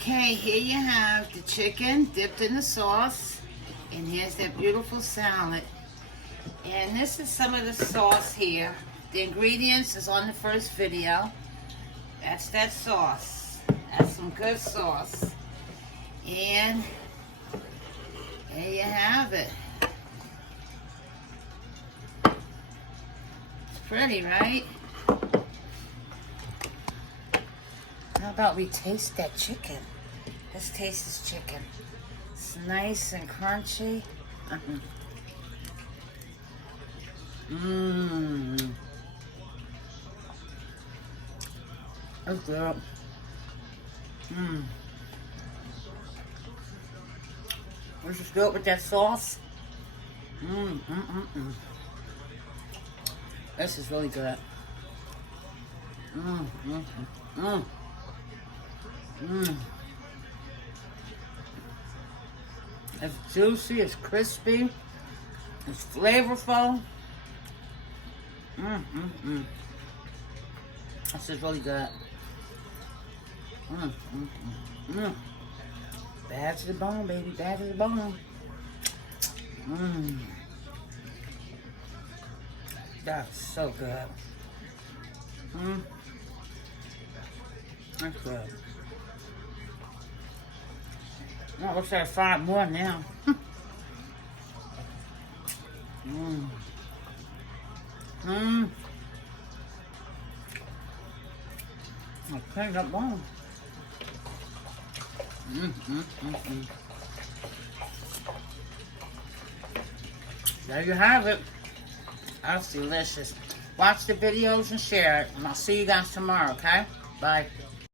Okay, here you have the chicken dipped in the sauce, and here's that beautiful salad. And this is some of the sauce here. The ingredients is on the first video. That's that sauce. That's some good sauce. And there you have it. It's pretty, right? How about we taste that chicken? Let's taste this chicken. It's nice and crunchy. Mmm. That's good. Mmm. Let's just do it with that sauce. This is really good. It's juicy, it's crispy, it's flavorful. This is really good. Bad to the bone, baby, bad to the bone. That's so good. That's good. Oh, looks like 5 more now. I'll clean up bone. There you have it. That's delicious. Watch the videos and share it. And I'll see you guys tomorrow, okay? Bye.